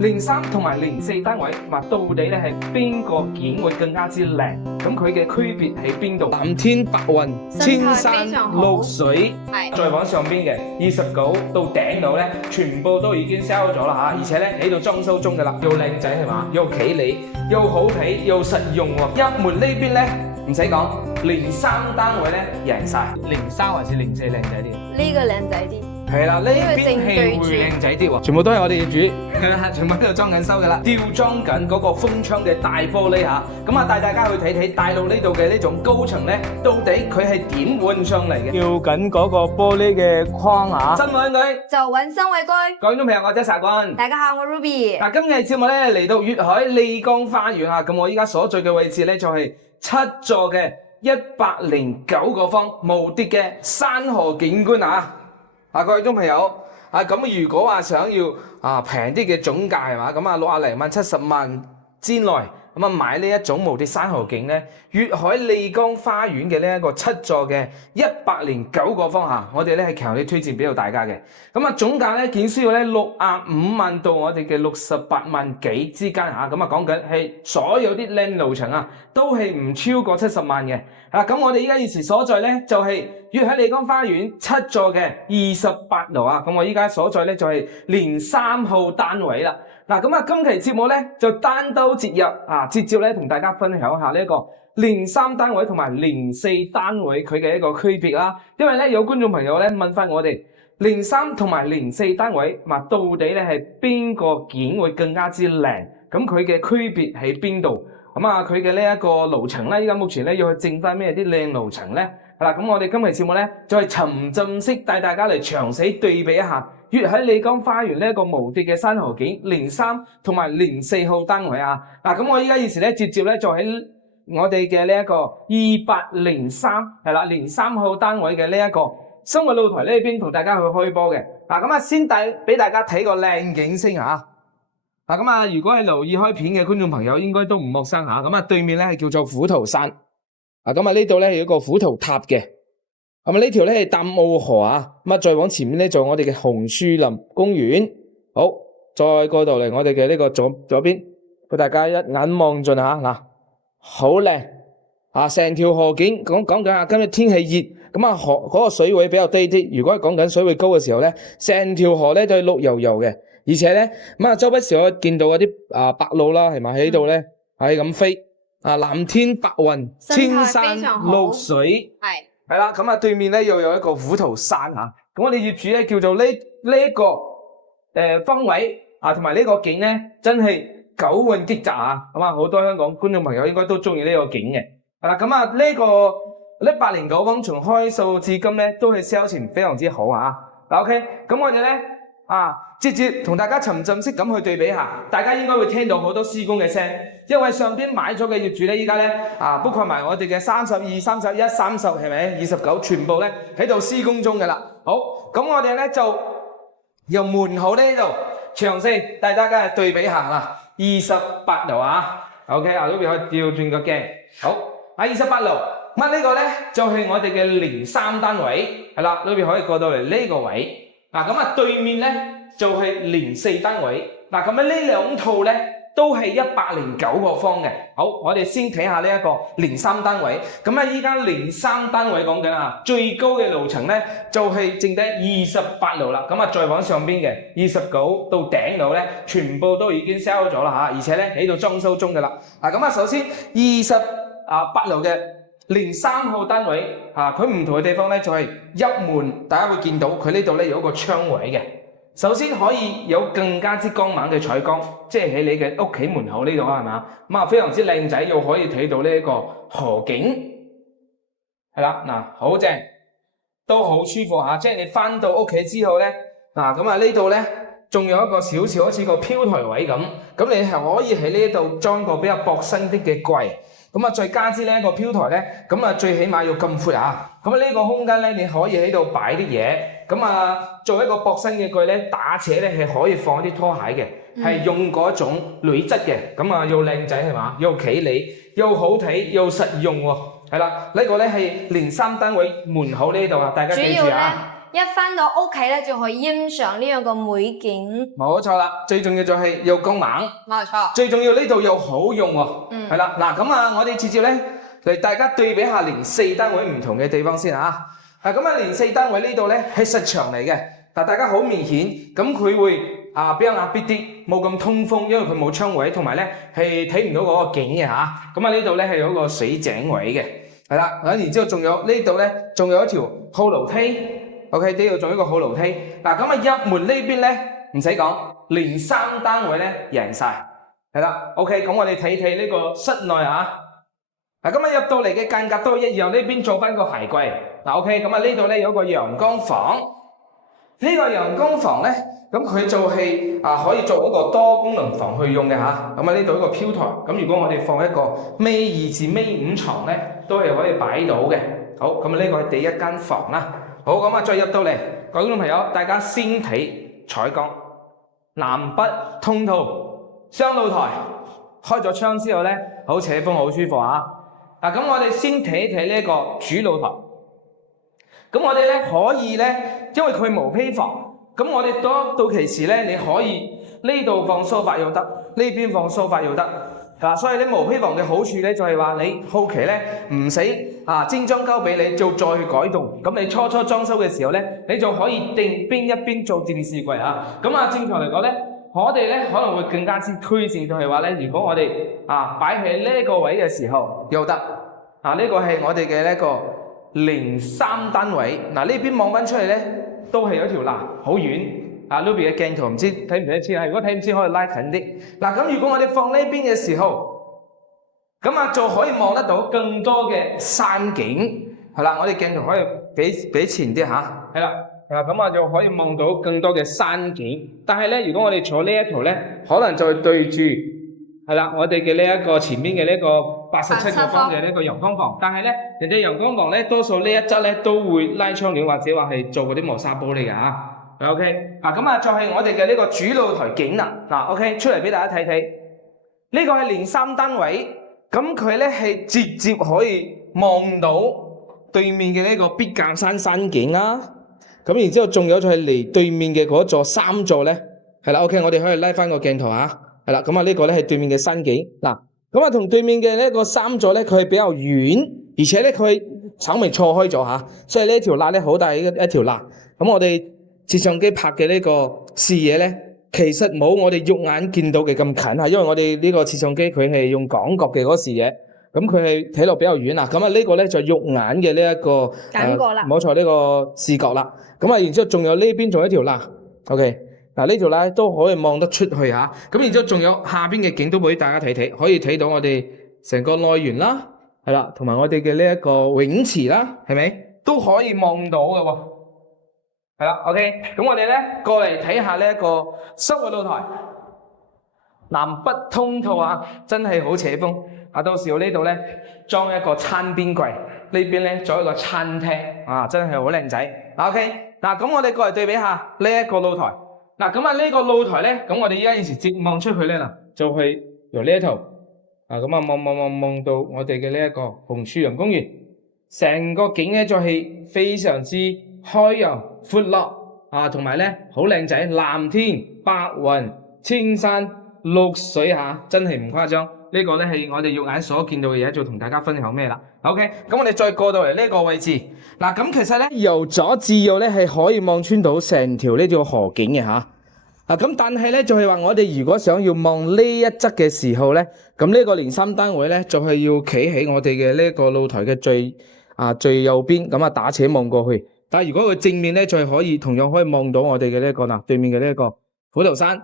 03同埋04單位，到底咧係邊個件會更加之靚？咁佢嘅區別喺邊度？藍天白雲，千山綠水，再往上邊嘅29到頂度咧，全部都已經 sell 咗啦嚇，而且咧喺度裝修中㗎啦，又靚仔係嘛，又企理，又好睇，又實用喎。一門呢邊咧唔使講，03單位咧贏晒，03還是04靚仔啲？呢個靚仔啲。係啦，呢邊係會靚仔啲喎，全部都係我哋業主，全部喺度裝緊修噶啦，吊裝緊嗰個風窗嘅大玻璃嚇，咁啊帶大家去睇睇大陸呢度嘅呢種高層咧，到底佢係點換上嚟嘅？吊緊嗰個玻璃嘅框嚇，新揾佢就揾新偉居。各位觀眾朋友，我係沙君。大家好，我 Ruby。嗱，今日節目咧嚟到粵海利江花園啊，咁我依家所在嘅位置咧就係7座嘅109個方無敵嘅山河景觀啊！各位觀眾朋友，咁如果話想要平啲嘅總價係嘛，咁60零萬、70萬之內，咁買呢一種無敵山河景咧，粵海利江花園嘅呢一個7座嘅109個方嚇，我哋咧係強烈推薦俾到大家嘅。咁總價咧僅需要咧65萬到我哋嘅68萬幾之間嚇，咁講緊係所有啲靚樓層都係唔超過70萬嘅。咁我哋依家現時所在咧就係粵海利江花園7座嘅28樓啊，咁我依家所在咧就係03號單位啦。咁今期節目咧就單刀直入接接咧同大家分享一下呢一個03單位同埋04單位佢嘅一個區別啦。因為咧有觀眾朋友咧問翻我哋03同埋04單位，到底咧係邊個件會更加之靚？咁佢嘅區別喺邊度？佢嘅呢一個樓層咧，依家目前咧要去整翻咩啲靚樓層咧？咁我哋今期節目咧就係沉浸式帶大家嚟詳細對比一下粵海利江花園呢一個無敵嘅山河景03同埋04號單位啊！咁我依家現時咧直接咧就喺我哋嘅呢一個2803係啦03號單位嘅呢一個生活露台呢邊同大家去開波嘅。先帶俾大家睇個靚景先嚇。如果係留意開片嘅觀眾朋友應該都唔陌生嚇。對面咧係叫做虎頭山。呢度咧有一個虎頭塔嘅。呢條咧係淡澳河啊。再往前面咧就我哋嘅紅樹林公園。好，再過到嚟我哋嘅呢個左邊，俾大家一眼望盡嚇嗱，好靚成條河景講緊下今日天氣熱，河嗰個水位比較低啲。如果係講緊水位高嘅時候咧，成條河咧就係綠油油嘅。而且咧周不時我見到嗰啲白鷺啦，係咪喺度咧係咁飛藍天白雲，千山綠水，係啦。對面咧又有一個虎頭山嚇。咁我哋業主咧叫做呢一個方位同埋呢個景咧，真係久遠積集啊！好多香港觀眾朋友應該都中意呢個景嘅。呢個809方從開售至今咧都係銷情非常之好啊！OK， 咁我哋咧直接同大家沉浸式咁去對比下，大家應該會聽到好多施工嘅聲，因為上邊買咗嘅業主咧，依家咧包括埋我哋嘅32、31、30係咪29，全部咧喺度施工中㗎啦。好，咁我哋咧就由門口呢度詳細帶大家對比下啦。28樓OK， 呢邊可以調轉個鏡。好，28樓，呢個咧就係我哋嘅03單位，係啦，呢邊可以過到嚟呢個位。對面咧就係04單位。咁呢兩套咧都係109個方嘅。好，我哋先睇下呢一個03單位。依家03單位講緊最高嘅樓層咧就係剩低28樓啦。再往上邊嘅29到頂樓咧，全部都已經 sell 咗啦，而且咧喺度裝修中㗎啦。首先28樓嘅03號單位佢唔同嘅地方咧就係入門，大家會見到佢呢度咧有一個窗位嘅。首先可以有更加之光猛嘅採光，即係喺你嘅屋企門口呢度係嘛，非常之靚仔，又可以睇到呢一個河景，係啦，好正，都好舒服即係你返到屋企之後咧，呢度咧仲有一個少少好似個飄台位咁，你係可以喺呢度裝個比較薄身啲嘅櫃。再加之呢一個飄台咧，最起碼要咁闊呢個空間咧，你可以喺度擺啲嘢，做一個薄身嘅櫃咧，打斜咧係可以放啲拖鞋嘅，係用嗰種鋁質嘅，又靚仔係嘛，又企理，又好睇，又實用喎，係啦，呢個咧係03單位門口呢度大家記住一翻到屋企咧就可以欣賞呢樣個美景。冇錯啦，最重要就係有光猛，冇錯。最重要呢度又好用喎。嗯。係啦，嗱咁啊，我哋直接咧嚟大家對比下零四單位唔同嘅地方先嚇。咁啊，零四單位呢度咧係實牆嚟嘅，但大家好明顯，咁佢會比較壓迫啲，冇咁通風，因為佢冇窗位，同埋咧係睇唔到嗰個景嘅嚇。咁啊呢度咧係有一個水井位嘅，係啦。然之後仲有呢度咧，仲有一條後樓梯。OK， 呢度仲有一個後樓梯。嗱咁啊入門呢邊咧唔使講，零三單位咧贏晒，係啦。OK， 咁我哋睇睇呢個室內啊。嗱，咁啊入到嚟嘅間隔都一樣，呢邊做翻個鞋櫃。嗱 OK， 咁啊呢度咧有個陽光房。呢個陽光房咧，咁佢就係可以做一個多功能房去用嘅嚇。咁啊呢度一個飄台，咁如果我哋放一個尾二至尾五床咧，都係可以擺到嘅。好，咁啊呢個係第一間房啦。好，咁啊再入到嚟，各位觀眾朋友，大家先睇採光，南北通道，雙露台，開咗窗之後咧，好扯風，好舒服啊！嗱，咁我哋先睇一睇呢一個主露台。咁我哋咧可以咧，因為佢無坯房，咁我哋到其時咧，你可以呢度放梳化又得，呢邊放梳化又得，係嘛？所以咧無坯房嘅好處咧，就係話你後期咧唔使精裝交俾你，就再去改動。咁你初裝修嘅時候咧，你就可以定邊一邊做電視櫃啊。咁啊，正常嚟講咧，我哋咧可能會更加之推薦就係話咧，如果我哋擺喺呢個位嘅時候又得。呢個係我哋嘅呢個03單位。呢邊望翻出嚟咧，都係有條欄，好遠。Ruby 嘅鏡頭唔知睇唔睇得清啊？如果睇唔清，可以拉近啲。咁如果我哋放呢邊嘅時候，咁就可以望得到更多嘅山景。係啦，我哋鏡頭可以俾前啲嚇。係啦，咁就可以望到更多嘅山景。但係咧，如果我哋坐呢一圖咧，可能就會對住係啦，我哋嘅呢一個前面嘅呢個87個方嘅呢個陽光房。但係咧，人哋陽光房咧，多數呢一側咧都會拉窗簾或者話係做嗰啲磨砂玻璃嘅嚇。OK， 咁就係我哋嘅呢個主露台景啦。OK， 出嚟俾大家睇睇。呢個係03單位，咁佢咧係直接可以望到對面嘅呢個必架山山景啦。咁然之後仲有就係離對面嘅嗰座三座咧，係啦。OK， 我哋可以拉翻個鏡頭嚇。係啦，咁呢個咧係對面嘅山景。咁同對面嘅呢個三座咧，佢係比較遠，而且咧佢稍微錯開咗嚇，所以呢條罅咧好大一條罅。咁我哋攝像機拍嘅呢個視野咧，其實冇我哋肉眼見到嘅咁近嚇，因為我哋呢個攝像機佢係用廣角嘅嗰個視野，咁佢係睇落比較遠啦。咁呢個咧就係肉眼嘅呢一個感覺啦，冇錯，呢個視覺啦。咁然之後仲有呢邊仲有一條罅 ，OK。呢條咧都可以望得出去嚇，咁然之後仲有下邊嘅景都俾大家睇睇，可以睇到我哋成個內園啦，係啦，同埋我哋嘅呢一個泳池啦，係咪都可以望到嘅喎？係啦 ，OK， 咁我哋咧過嚟睇下呢一個室外露台，南北通透啊，真係好扯風。到時候呢度咧裝一個餐邊櫃，呢邊咧做一個餐廳，真係好靚仔。OK， 咁我哋過嚟對比下呢一個露台。咁呢個露台咧，咁我哋依家現時直望出去咧就係由呢一頭，望到我哋嘅呢一個紅樹林公園，成個景咧就係非常之開揚闊落，同埋咧好靚仔，藍天白雲青山綠水真係唔誇張。呢個咧係我哋肉眼所見到嘅嘢，就同大家分享咩啦。OK， 咁我哋再過到嚟呢個位置，咁其實咧由左至右咧係可以望穿到成條呢條河景嘅嚇。咁但係咧就係話我哋如果想要望呢一側嘅時候咧，咁呢個03單位咧就係要企喺我哋嘅呢個露台嘅最右邊，咁打斜望過去。但係如果佢正面咧就係同樣可以望到我哋嘅呢個對面嘅呢個虎頭山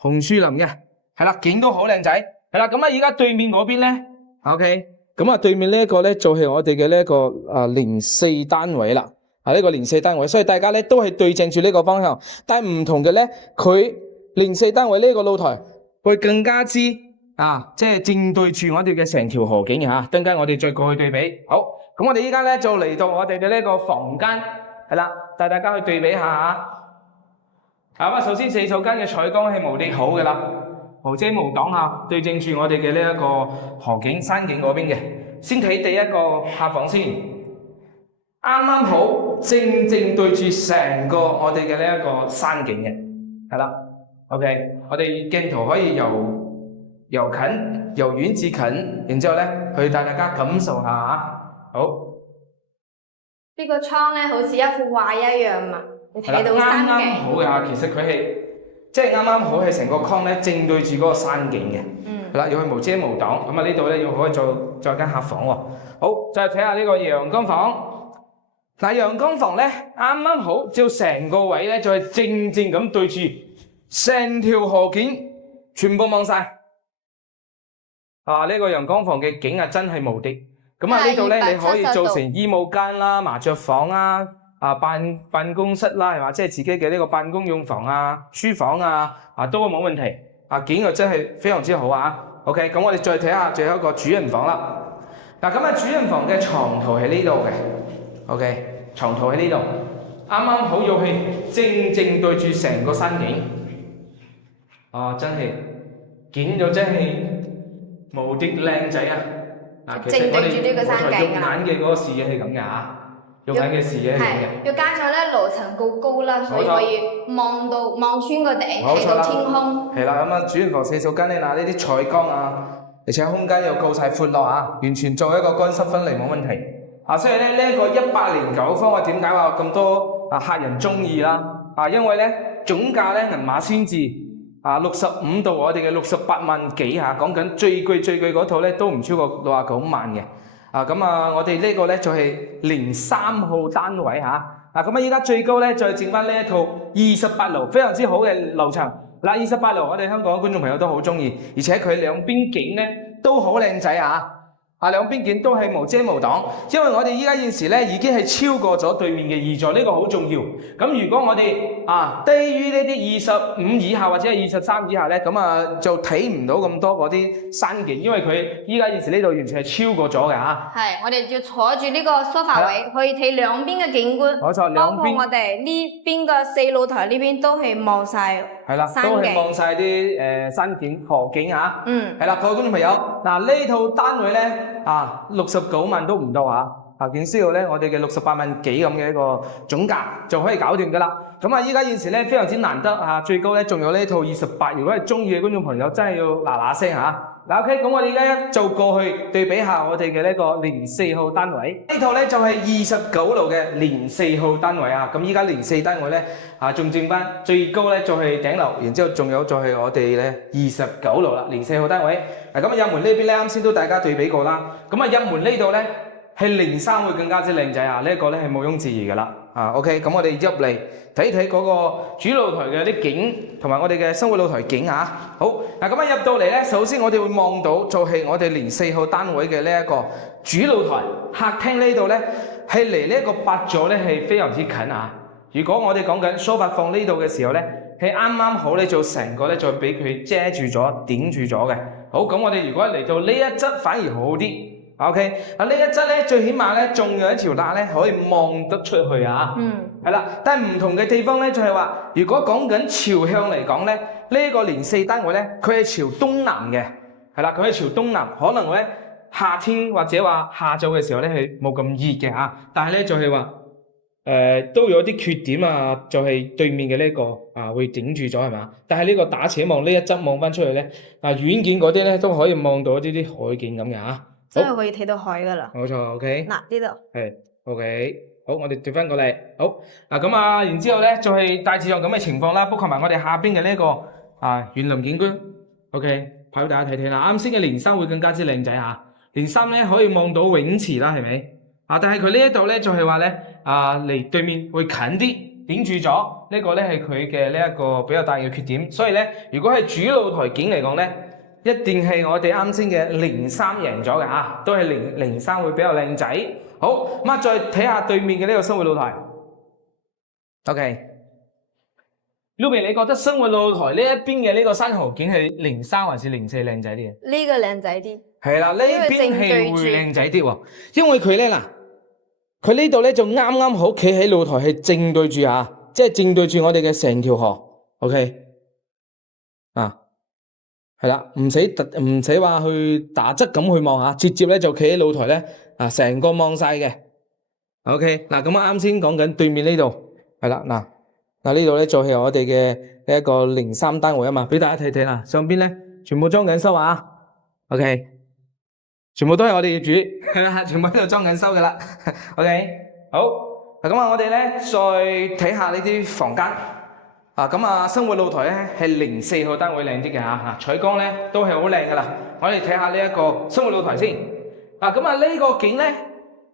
紅樹林嘅，係啦，景都好靚仔。係啦，咁而家對面嗰邊咧 ，OK， 咁對面呢一個咧就係我哋嘅呢一個04單位啦，呢個04單位，所以大家咧都係對正住呢個方向，但係唔同嘅咧，佢04單位呢個露台會更加之即係正對住我哋嘅成條河景嘅嚇。等陣我哋再過去對比。好，咁我哋依家咧就嚟到我哋嘅呢個房間，係啦，帶大家去對比下嚇。首先洗手間嘅採光係無敵好嘅啦。無遮無擋下，對正住我哋嘅呢一個河景山景嗰邊嘅。先睇第一個客房先，啱啱好正正對住成個我哋嘅呢一個山景嘅，係啦。OK， 我哋鏡頭可以由近由遠至近，然之後咧去帶大家感受下啊。好，呢個窗咧好似一幅畫一樣嘛，你睇到啱山啱景。好嘅嚇，其實佢係即係啱啱好係成個框咧正對住嗰個山景嘅。係啦，要去無遮無擋，咁啊呢度咧要可以再間客房喎。好，再睇下呢個陽光房。嗱，陽光房咧啱啱好，照成個位咧就係正正咁對住成條河景，全部望晒。啊，呢個陽光房嘅景啊真係無敵。咁啊呢度咧你可以做成衣帽間啦、麻雀房啊、辦公室啦，係嘛，即係自己嘅呢個辦公用房啊、書房啊，都冇問題。景啊真係非常之好啊 ！OK， 咁我哋再睇下最後一個主人房啦。嗱，咁啊主人房嘅床頭喺呢度嘅 ，OK， 床頭喺呢度，啱啱好要去正正對住成個山景。真係景就真係無敵靚仔啊！其實我哋用眼嘅嗰個視野係咁嘅嚇。用眼嘅視野係咁嘅，要加上咧樓層夠高啦，所以可以望穿個頂睇到天空。係啦，咁啊主人房洗手間咧，嗱呢啲採光啊，而且空間又夠晒闊落啊，完全做一個乾濕分離冇問題。所以咧呢一個109方，我點解話咁多客人中意啦？因為咧總價咧銀碼先至65到我哋嘅68萬幾嚇，講緊最貴嗰套咧都唔超過69萬嘅。我哋呢個咧就係03號單位嚇。咁依家最高咧再剩翻呢一套28樓，非常之好嘅樓層。28樓我哋香港嘅觀眾朋友都好中意，而且佢兩邊景咧都好靚仔啊！兩邊景都係無遮無擋，因為我哋依家現時咧已經係超過咗對面嘅2座，呢個好重要。咁如果我哋低於呢啲25以下或者係23以下咧，咁就睇唔到咁多嗰啲山景，因為佢依家現時呢度完全係超過咗嘅嚇。係，我哋就坐住呢個梳化位，可以睇兩邊嘅景觀。冇錯，兩邊。包括我哋呢邊嘅四露台呢邊都係望晒。係啦，都係望晒啲山景、河景嚇。係啦，各位觀眾朋友，呢套單位咧69萬都唔到件需要咧，我哋嘅68萬幾咁嘅一個總價就可以搞掂㗎啦。咁依家現時咧非常之難得最高咧仲有呢套28，如果係中意嘅觀眾朋友真係要嗱聲嚇。OK， 咁我哋而家一做過去對比下我哋嘅呢個04號單位，呢套咧就係29樓嘅04號單位咁依家04單位咧仲剩翻最高咧就係頂樓，然之後仲有就係我哋咧29樓啦，04號單位。咁入門呢邊咧啱先都大家對比過啦。咁入門呢度咧係03會更加之靚仔呢一個咧係毋庸置疑㗎啦。OK， 咁我哋入嚟睇睇嗰個主露台嘅啲景，同埋我哋嘅生活露台景好，咁入到嚟咧，首先我哋會望到就係我哋04號單位嘅呢一個主露台，客廳呢度咧係離呢一個8座咧係非常之近如果我哋講緊梳化放呢度嘅時候咧，係啱啱好咧就成個咧就俾佢遮住咗、頂住咗嘅。好，咁我哋如果嚟到呢一側反而好啲。OK， 呢一側咧最起碼咧仲有一條罅咧可以望得出去係啦，但係唔同嘅地方咧就係話，如果講緊朝向嚟講咧，呢個04單位咧佢係朝東南嘅，係啦，佢係朝東南，可能咧夏天或者話下晝嘅時候咧係冇咁熱嘅但係咧就係話都有啲缺點就係對面嘅呢個會頂住咗係嘛，但係呢個打斜望呢一側望翻出去咧遠景嗰啲咧都可以望到一啲海景咁嘅真係可以睇到海噶啦，冇錯 ，OK。呢度係 OK， 好，我哋對翻過嚟，好然之後咧就係大致上咁嘅情況啦，包括埋我哋下邊嘅呢個園林景觀 ，OK， 派俾大家睇睇啦。啱先嘅03會更加之靚仔03咧可以望到泳池啦，係咪？但係佢呢一度咧就係話咧離對面會近啲，頂住咗，呢個咧係佢嘅呢一個比較大嘅缺點。所以咧，如果係主露台景嚟講咧，一定係我哋啱先嘅03贏咗嘅都係03會比較靚仔。好，咁再睇下對面嘅呢個生活露台。OK，Ruby， 你覺得生活露台呢一邊嘅呢個山河景係03還是04靚仔啲嘅？呢個靚仔啲。係啦，呢邊係會靚仔啲喎，因為佢咧佢呢度咧就啱啱好企喺露台係正對住即係正對住我哋嘅成條河。OK，係啦，唔使話去打側咁去望直接咧就企喺露台咧成個望晒嘅。OK， 嗱咁啱先講緊對面呢度係啦，嗱呢度咧就係我哋嘅呢一個03單位啊嘛，俾大家睇睇啦，上邊咧全部裝緊修啊 ，OK， 全部都係我哋業主，全部喺度裝緊修噶啦 ，OK， 好，嗱咁我哋咧再睇下呢啲房間。咁生活露台咧係04號單位靚啲嘅嚇，採光咧都係好靚噶啦。我哋睇下呢一個生活露台先。咁呢個景咧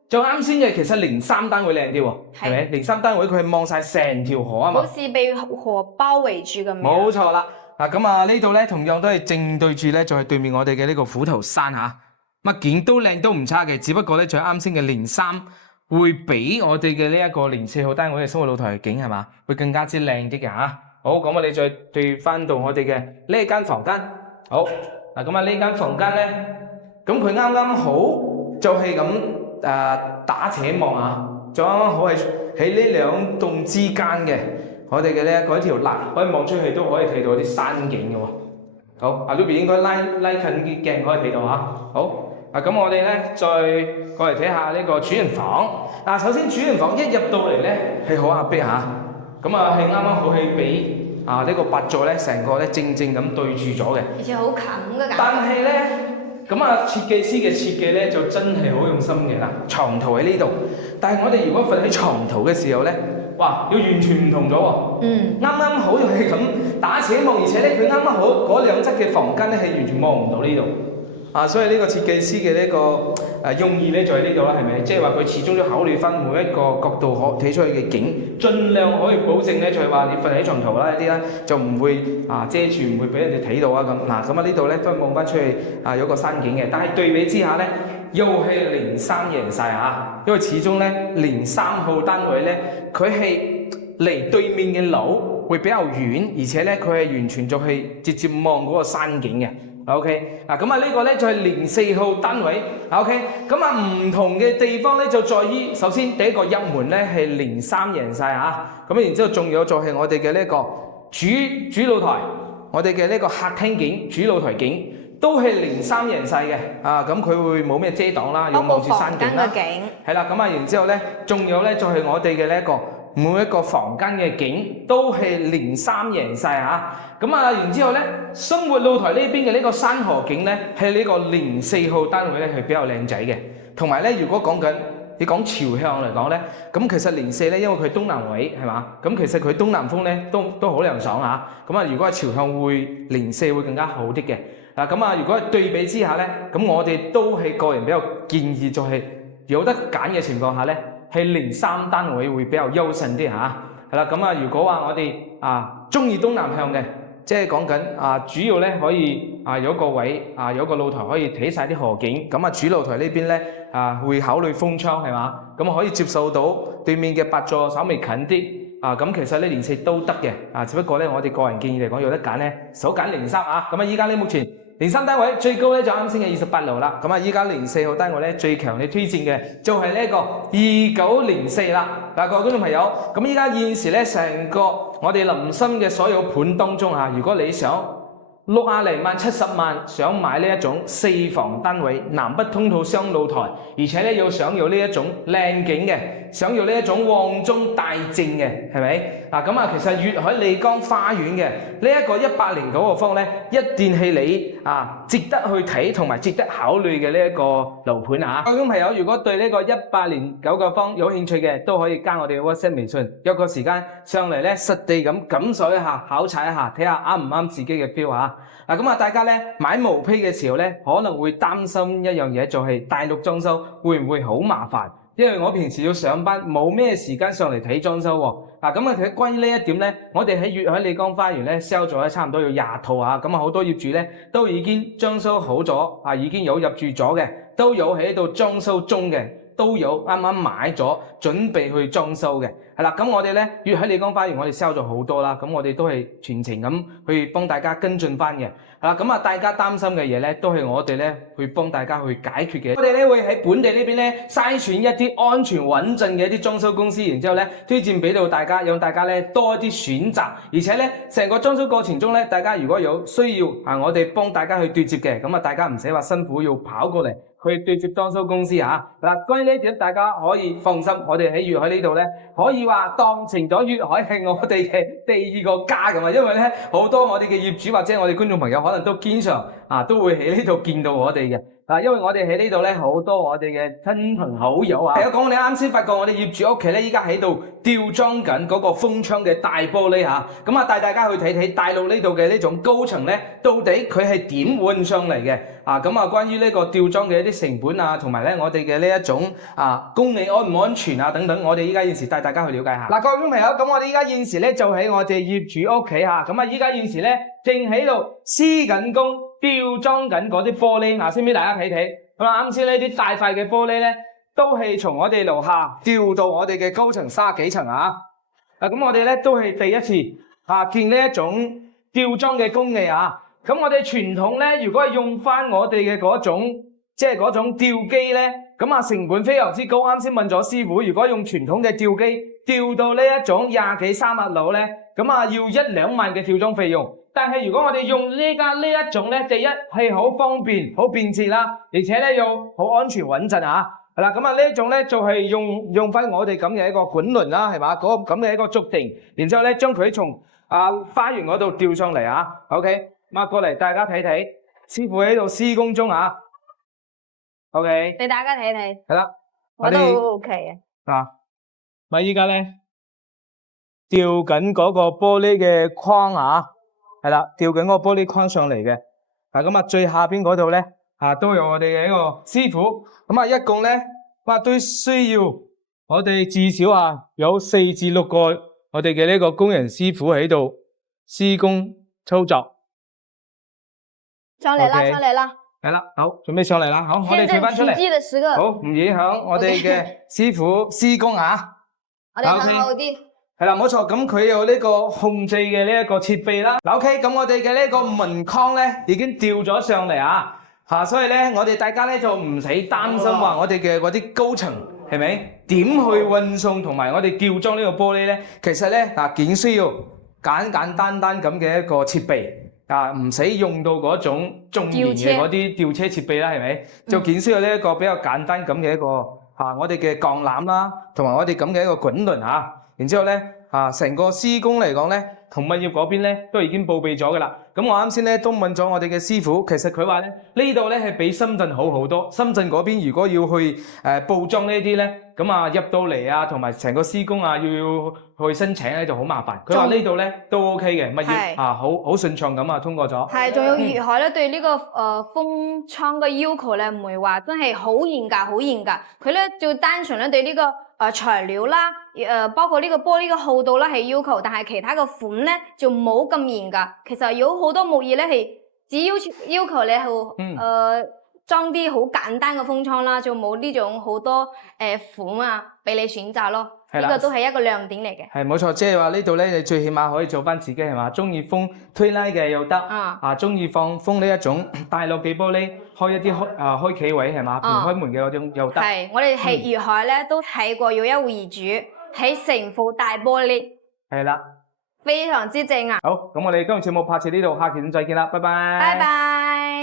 就啱先嘅，其實03單位靚啲喎，係咪？03單位佢係望晒成條河啊嘛，好似被河包圍住咁樣。冇錯啦。呢度咧同樣都係正對住咧，就係對面我哋嘅呢個虎頭山嚇。乜景都靚都唔差嘅，只不過咧就係啱先嘅03。會比我哋嘅呢一個04號單位嘅生活露台嘅景係嘛，會更加之靚啲嘅嚇。好，咁我哋再對翻到我哋嘅呢間房間。好，咁呢間房間咧，咁佢啱啱好就係咁打斜望啊，就啱啱好係喺呢兩棟之間嘅，我哋嘅呢一條欄可以望出去都可以睇到啲山景嘅喎。好，阿 Ruby 應該拉近啲鏡可以睇到嚇。好。咁我哋咧再過嚟睇下呢個主人房。首先主人房一入到嚟咧係好壓迫嚇，咁係啱啱好係俾呢個8座咧成個咧正正咁對住咗嘅，而且好近嘅感覺。但係咧設計師嘅設計咧就真係好用心嘅啦。床頭喺呢度，但係我哋如果瞓喺床頭嘅時候咧，哇，要完全唔同咗喎。啱啱好又係咁打斜望，而且咧佢啱啱好嗰兩側嘅房間咧係完全望唔到呢度。所以呢個設計師嘅呢個用意咧就喺呢度啦，係咪？即係話佢始終都考慮翻每一個角度可睇出去嘅景，盡量可以保證咧，就係話你瞓喺床頭啦，呢啲咧就唔會遮住，唔會俾人哋睇到啊咁。咁呢度咧都係望翻出去有個山景嘅，但係對比之下咧，又係03贏晒嚇，因為始終咧03號單位咧，佢係離對面嘅樓會比較遠，而且咧佢係完全就係直接望嗰個山景嘅。OK， 呢個咧就係04號單位。OK， 唔同嘅地方咧就在於，首先第一個入門咧係03贏晒嚇，咁然之後仲有就係我哋嘅呢個主露台，我哋嘅呢個客廳景、主露台景都係03贏晒嘅。咁佢會冇咩遮擋啦，要望住山景啦。係啦，然之後咧，仲有咧就係我哋嘅呢一個每一個房間嘅景都係03贏晒嚇。然之後咧，生活露台呢邊嘅呢個山河景咧，係呢個04號單位咧係比較靚仔嘅。同埋咧，如果你講朝向嚟講咧，咁其實04咧，因為佢東南位係嘛，咁其實佢東南風咧都好涼爽嚇。如果係朝向會04會更加好啲嘅。如果係對比之下咧，咁我哋都係個人比較建議，就係有得揀嘅情況下咧，係03單位會比較優勝啲嚇。係啦，如果話我哋中意東南向嘅。即係講緊主要咧可以有個位有個露台可以睇晒啲河景，主露台呢邊咧會考慮封窗係嘛，可以接受到對面嘅8座稍微近啲其實咧04都得嘅只不過咧我哋個人建議嚟講有得揀咧，首揀03依家咧目前03單位最高咧就啱先嘅28樓啦，依家04號單位咧最強烈推薦嘅就係呢一個2904啦。各位觀眾朋友，依家現時咧成個我哋林森嘅所有盤當中如果你想60零萬、70萬想買呢一種4房單位，南北通透雙露台，而且咧又想要呢一種靚景嘅，想要呢一種旺中帶靜嘅，係咪？其實粵海利江花園嘅呢一個109個方咧，一定係你值得去睇同埋值得考慮嘅呢一個樓盤各位朋友，如果對呢個109個方有興趣嘅，都可以加我哋嘅 WhatsApp 微信，約個時間上嚟咧實地咁感受一下、考察一下，睇下啱唔啱自己嘅 feel 大家咧買毛坯嘅時候咧，可能會擔心一樣嘢，就係大陸裝修會唔會好麻煩？因為我平時要上班，冇咩時間上嚟睇裝修喎。關於呢一點咧，我哋喺粵海利江花園咧 sell 咗差唔多有20套好多業主咧都已經裝修好咗已經有入住咗嘅，都有喺度裝修中嘅，都有啱啱買咗準備去裝修嘅係啦，咁我哋咧粵海利江花園我哋 sell 咗好多啦，咁我哋都係全程咁去幫大家跟進翻嘅。係啦，咁啊大家擔心嘅嘢咧，都係我哋咧去幫大家去解決嘅。我哋咧會喺本地呢邊咧篩選一啲安全穩陣嘅一啲裝修公司，然之後咧推薦俾到大家，讓大家咧多一啲選擇。而且咧成個裝修過程中咧，大家如果有需要我哋幫大家去對接嘅，咁啊大家唔使話辛苦要跑過嚟去對接裝修公司嗱，所以呢點大家可以放心，我哋喺粵海呢度咧，可以話當成咗粵海係我哋嘅第二個家咁啊！因為咧好多我哋嘅業主或者我哋觀眾朋友可能都經常都會喺呢度見到我哋嘅。因為我哋喺呢度咧好多我哋嘅親朋好友係講我哋啱先發覺我哋業主屋企咧依家喺度吊裝緊嗰個風窗嘅大玻璃咁帶大家去睇睇大陸呢度嘅呢種高層咧，到底佢係點換上嚟嘅關於呢個吊裝嘅一啲成本同埋咧我哋嘅呢一種工藝安唔安全等等，我哋依家現時帶大家去了解下。各位觀眾朋友，咁我哋依家現時咧就喺我哋業主屋企咁依家現時咧正喺度施緊工吊裝緊嗰啲玻璃先俾大家睇睇。咁啱先呢啲大塊嘅玻璃咧，都係從我哋樓下吊到我哋嘅高層30幾層咁我哋咧都係第一次見呢一種吊裝嘅工藝咁我哋傳統咧，如果係用翻我哋嘅嗰種即係嗰種吊機咧，咁成本非常之高。啱先問咗師傅，如果用傳統嘅吊機吊到呢一種20幾30樓咧，咁要1、2萬嘅吊裝費用。但係如果我哋用呢一種咧，第一係好方便、好便捷啦，而且咧又好安全穩陣係啦。咁呢一種咧就係用翻我哋咁嘅一個管輪啦，係嘛，嗰咁嘅一個竹定，然之後咧將佢從花園嗰度吊上嚟OK， 過嚟大家睇睇，師傅喺度施工中OK， 俾大家睇睇，係啦，我都 OK 咪依家咧吊緊嗰個玻璃嘅框係啦，吊緊嗰個玻璃框上嚟嘅。咁最下邊嗰度咧都有我哋嘅一個師傅。咁一共咧都需要我哋至少有4至6個我哋嘅呢個工人師傅喺度施工操作。上嚟啦， OK， 上嚟啦！係啦，好，準備上嚟啦，好，我哋退翻出嚟。好，唔影響我哋嘅師傅施工我哋睇好啲。係啦，冇錯，咁佢有呢個控制嘅呢一個設備啦。OK， 咁我哋嘅呢個門框咧已經吊咗上嚟所以咧我哋大家咧就唔使擔心話我哋嘅嗰啲高層係咪點去運送同埋我哋吊裝呢個玻璃咧？其實咧僅需要簡單咁嘅一個設備唔使用到嗰種重型嘅嗰啲吊車設備啦，係咪？就僅需要呢一個比較簡單咁嘅一個我哋嘅鋼纜啦，同埋我哋咁嘅一個滾輪然之後咧成個施工嚟講咧，同物業嗰邊咧都已經報備咗噶啦。咁我啱先咧都問咗我哋嘅師傅，其實佢話咧呢度咧係比深圳好好多。深圳嗰邊如果要去報裝呢啲咧，咁入到嚟同埋成個施工要去申請咧就好麻煩。佢話呢度咧都 OK 嘅，物業好順暢咁通過咗。係，仲有粵海咧對呢個封窗嘅要求咧，唔會話真係好嚴格。佢咧就單純咧對呢個材料啦，包括呢個玻璃嘅厚度啦係要求，但係其他嘅款咧就冇咁嚴格。其實有好多木業咧係只要求你係裝啲好簡單嘅封窗啦，就冇呢種好多款俾你選擇咯。呢個都係一個亮點嚟嘅。係冇錯，即係話呢度咧，你最起碼可以做翻自己係嘛？中意封推拉嘅又得，中意封呢一種大落地玻璃，開一啲開企位係嘛？平開門嘅嗰種又得。係，我哋喺粵海咧都睇過有一戶業主喺成副大玻璃。係啦，非常之正好，咁我哋今日節目拍攝呢度，下期再見啦，拜拜。拜拜。